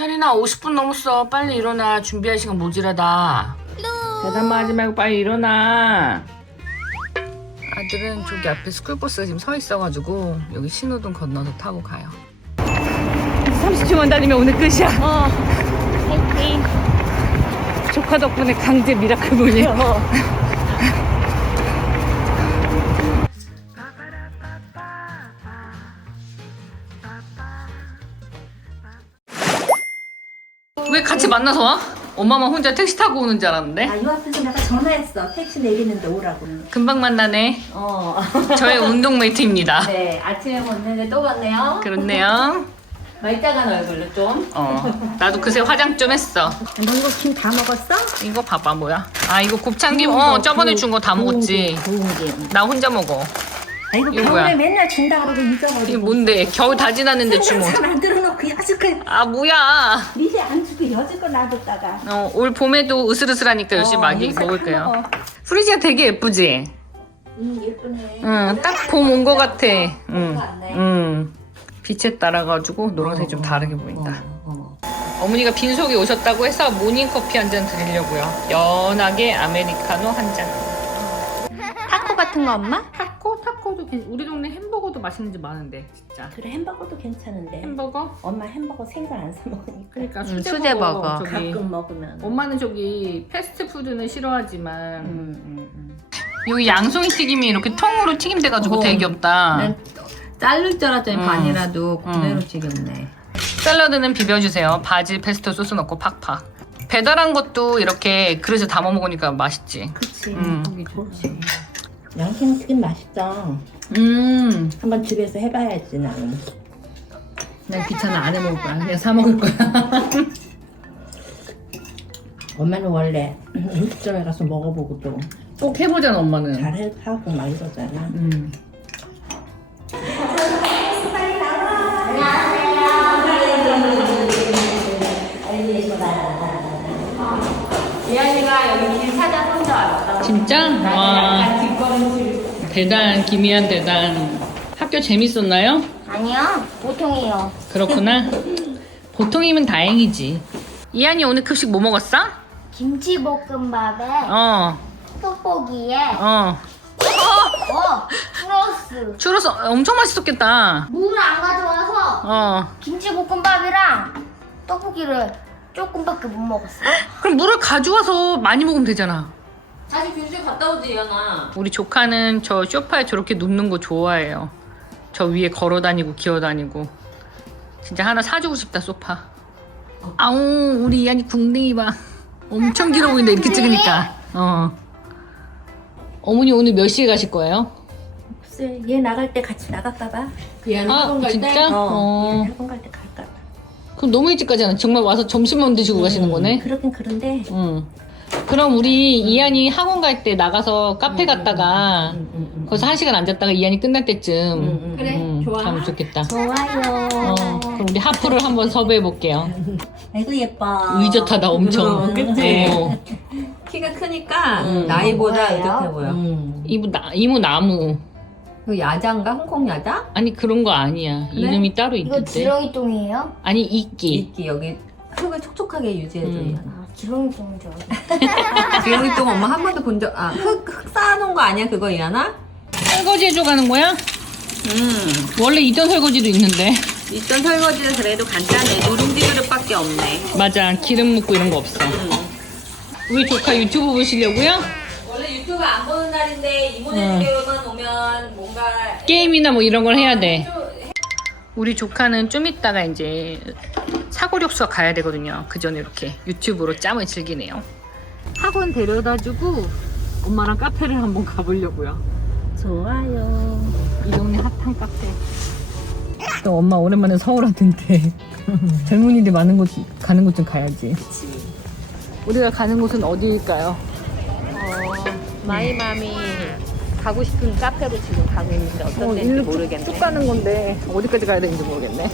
태린아 50분 넘었어. 빨리 일어나. 준비할 시간 모자라다. 대담만 하지 말고 빨리 일어나. 아들은 저기 앞에 스쿨버스가 지금 서 있어가지고 여기 신호등 건너서 타고 가요. 30초만 다니면 오늘 끝이야. 어. 파이팅. 조카 덕분에 강제 미라클 문이. 만나서 와? 엄마만 혼자 택시 타고 오는 줄 알았는데? 아, 요 앞에서 내가 전화했어. 택시 내리는데 오라고. 금방 만나네. 어. 저의 운동 메이트입니다. 네, 아침에 봤는데 또 봤네요. 그렇네요. 말짱한 얼굴로 좀. 어, 나도 그새 화장 좀 했어. 너 이거 김 다 먹었어? 이거 봐봐 뭐야? 아 이거 곱창김 어 저번에 준 거 다 먹었지. 좋은 게. 나 혼자 먹어. 아, 이거 이거 겨울에 뭐야? 맨날 준다 그러고 잊어버리고. 이게 뭔데? 겨울 다 지났는데 주문. 생각잘 만들어 놓고 여지껏 아 뭐야? 미리 안 주고 여지껏 놔뒀다가. 어, 올 봄에도 으슬으슬하니까 열심히 어, 많이 요새 먹을 거예요. 다 먹어. 프리지아 되게 예쁘지? 음, 예쁘네. 응, 딱 봄 온 거 같아. 응, 같네. 응. 빛에 따라가지고 노란색이 좀 다르게 보인다. 어. 어머니가 빈속에 오셨다고 해서 모닝커피 한 잔 드리려고요. 연하게 아메리카노 한 잔. 타코 같은 거 엄마? 타코도 괜- 우리 동네 햄버거도 맛있는 집 많은데 진짜. 그래 햄버거도 괜찮은데. 햄버거? 엄마 햄버거 생각 안사 먹으니까. 그러니까 음, 수제버거. 수제버거. 저기 가끔 먹으면. 엄마는 저기 패스트푸드는 싫어하지만 음, 음, 음. 여기 양송이 튀김이 이렇게 통으로 튀김돼가지고 어. 되게 귀엽다. 난 자를 줄 알았더니 음. 반이라도 음. 그대로 튀겼네. 샐러드는 비벼주세요. 바질 페스토 소스 넣고 팍팍. 배달한 것도 이렇게 그릇에 담아 먹으니까 맛있지. 그치. 음. 그렇지. 양심 튀김 맛있다. 음. 한번 집에서 해봐야지 나는. 난 귀찮아 안 해 먹을 거야. 그냥 사 먹을 거야. 엄마는 원래 음식점에 가서 먹어보고 또 꼭 해보잖아 엄마는. 잘 하고 막 이러잖아. 음. 이한이가 여기 길 찾아 혼자 왔어. 진짜? 와. 대단 김희한 대단. 학교 재밌었나요? 아니요, 보통이요. 그렇구나. 보통이면 다행이지. 이한이 오늘 급식 뭐 먹었어? 김치볶음밥에 어, 떡볶이에 어. 어 플러스 추러스 엄청 맛있었겠다. 물을 안 가져와서 어. 김치볶음밥이랑 떡볶이를 조금밖에 못 먹었어. 그럼 물을 가져와서 많이 먹으면 되잖아. 다시 교실 갔다 오지 이현아. 우리 조카는 저 쇼파에 저렇게 눕는 거 좋아해요. 저 위에 걸어 다니고 기어 다니고. 진짜 하나 사주고 싶다, 소파. 아우, 우리 이한이 궁둥이 봐. 엄청 길어 보인다, 이렇게 찍으니까. 어. 어머니 오늘 몇 시에 가실 거예요? 글쎄 얘 나갈 때 같이 나갈까봐. 이현이 아, 학원 갈 때? 진짜? 어. 어. 얘 학원 갈 때 갈까 봐. 그럼 너무 일찍 가잖아. 정말 와서 점심만 드시고 가시는 거네? 그렇긴 그런데. 응. 그럼 우리 이한이 학원 갈 때 나가서 카페 갔다가 음, 음, 음. 거기서 한 시간 앉았다가 이한이 끝날 때쯤 음, 음. 그래, 음, 좋아. 가면 좋겠다. 좋아요. 어, 그럼 우리 하프를 한번 섭외해 볼게요. 아이고 예뻐. 의젓하다 엄청. 그럼, 그치? 어. 키가 크니까 음. 나이보다 뭐예요? 의젓해 보여. 음. 이모 나 이모 나무. 그 야자인가? 홍콩 야자? 아니 그런 거 아니야. 그래? 이름이 따로 이거 있던데. 지렁이 똥이에요? 아니 이끼. 있기 여기 흙을 촉촉하게 유지해줘 음. 지렁이 똥인 줄 알았어. 지렁이 똥 엄마 한 번도 본 적, 아, 흙, 흙 쌓아놓은 거 아니야, 그거, 이하나? 설거지 해줘 가는 거야? 음. 원래 있던 설거지도 있는데. 있던 설거지는 그래도 간단해. 누룽지 그릇밖에 없네. 맞아. 기름 묻고 이런 거 없어. 우리 조카 유튜브 보시려고요? 원래 유튜브 안 보는 날인데 이모네들만 오면 뭔가 게임이나 뭐 이런 걸 해야 돼. 우리 조카는 좀 이따가 이제 사고력 수학 가야 되거든요. 그 전에 이렇게 유튜브로 짬을 즐기네요. 학원 데려다주고 엄마랑 카페를 한번 가보려고요. 좋아요. 이 동네 핫한 카페. 또 엄마 오랜만에 서울 왔는데 젊은이들 많은 곳 가는 곳 좀 가야지. 우리가 가는 곳은 어디일까요? 마이맘이 가고 싶은 카페로 지금 가고 있는데 어떤 어, 데인지 모르겠네. 쭉 가는 건데 어디까지 가야 되는지 모르겠네.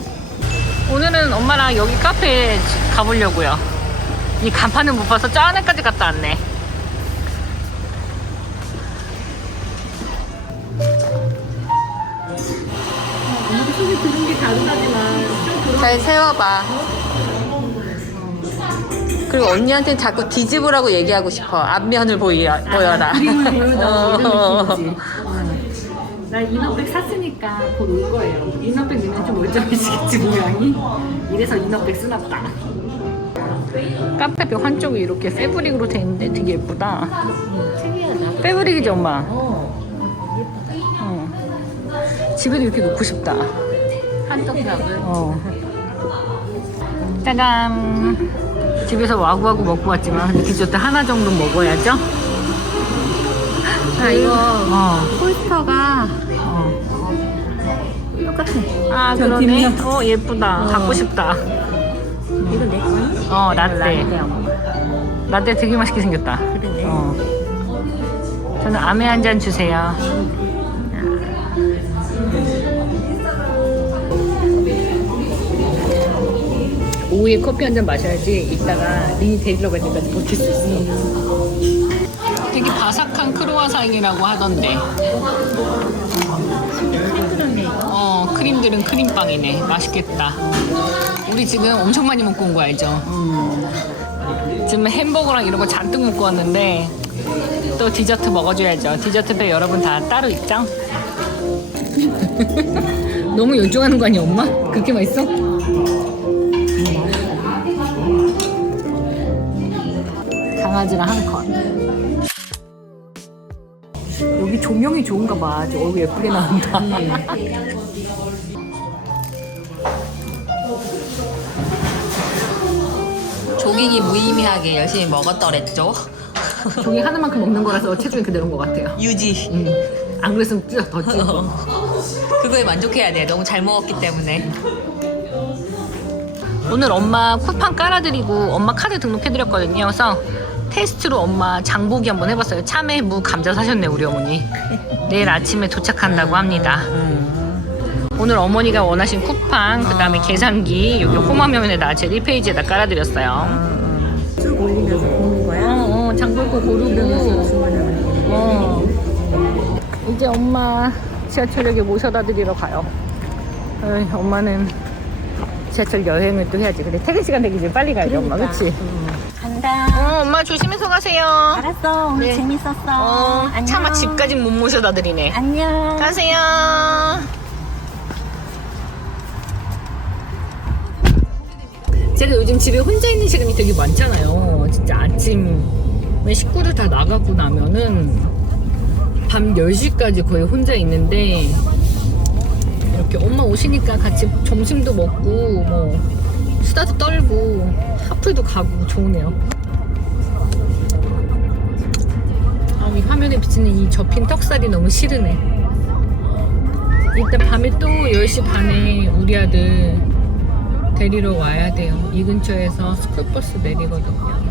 오늘은 엄마랑 여기 카페에 지- 가보려고요. 이 간판을 못 봐서 저 안에까지 갔다 왔네. 잘 세워봐. 그리고 언니한테는 자꾸 뒤집으라고 얘기하고 싶어. 앞면을 보이, 보여라. 어. 나 이너백 샀으니까 곧 올 거예요. 이너백 넣으면 좀 멀쩡해지겠지 모양이. 이래서 이너백 쓰나 보다. 카페 벽 한쪽이 이렇게 패브릭으로 돼 있는데 되게 예쁘다. 특이하다. 패브릭이지, 엄마? 어. 어. 집에도 이렇게 놓고 싶다. 한떡락을. 어. 짜잔. 집에서 와구와구 먹고 왔지만 근데 디저트 하나 정도 먹어야죠? 아 이거 어. 폴스터가 어. 똑같아. 아, 저 그러네. 뒷면. 어, 예쁘다. 어. 갖고 싶다. 이거 내 거야? 어, 라떼. 라떼하고. 라떼 되게 맛있게 생겼다. 그러네. 어. 저는 아메 한 잔 주세요. 오후에 커피 한 잔 마셔야지 이따가 린이 데리러 갈 때까지 버틸 수 있어. 크로와상이라고 하던데. 어, 크림들은 크림빵이네. 맛있겠다. 우리 지금 엄청 많이 먹고 온 거 알죠? 지금 햄버거랑 이런 거 잔뜩 먹고 왔는데 또 디저트 먹어줘야죠. 디저트 배 여러분 다 따로 있죠? 너무 열중하는 거 아니야, 엄마? 그렇게 맛있어? 강아지랑 한 컷. 조명이 좋은가 봐. 아주 얼굴 예쁘게 나온다. 조깅이 무의미하게 열심히 먹었더랬죠. 종이 하나만큼 먹는 거라서 체중이 그대로인 것 같아요. 유지. 음. 안 그랬으면 찌어 더 찌고. 그거에 만족해야 돼. 너무 잘 먹었기 때문에. 오늘 엄마 쿠팡 깔아드리고 엄마 카드 등록해드렸거든요. 그래서 테스트로 엄마 장보기 한번 해봤어요. 참외, 무, 감자 사셨네 우리 어머니. 내일 아침에 도착한다고 합니다. 오늘 어머니가 원하신 쿠팡, 그 다음에 계산기, 여기 홈화면에다 제 1페이지에다 깔아드렸어요. 쭉 올리면서 보는 거야? 어, 어, 장볼 거 고르고. 주문하면 어. 이제 엄마 지하철역에 모셔다 드리러 가요. 어이, 엄마는 지하철 여행을 또 해야지. 근데 퇴근 시간 되기 전에 빨리 가야지, 엄마. 그치? 간다. 어, 엄마 조심해서 가세요. 알았어. 오늘 네. 재밌었어. 어, 안녕. 차마 집까지 못 모셔다 드리네. 안녕. 가세요. 제가 요즘 집에 혼자 있는 시간이 되게 많잖아요. 진짜 아침에 식구들 다 나가고 나면은 밤 10시까지 거의 혼자 있는데 이렇게 엄마 오시니까 같이 점심도 먹고 뭐 수다도 떨고 하플도 가고 좋으네요. 아, 이 화면에 비치는 이 접힌 턱살이 너무 싫으네. 일단 밤에 또 10시 반에 우리 아들 데리러 와야 돼요. 이 근처에서 스쿨버스 내리거든요.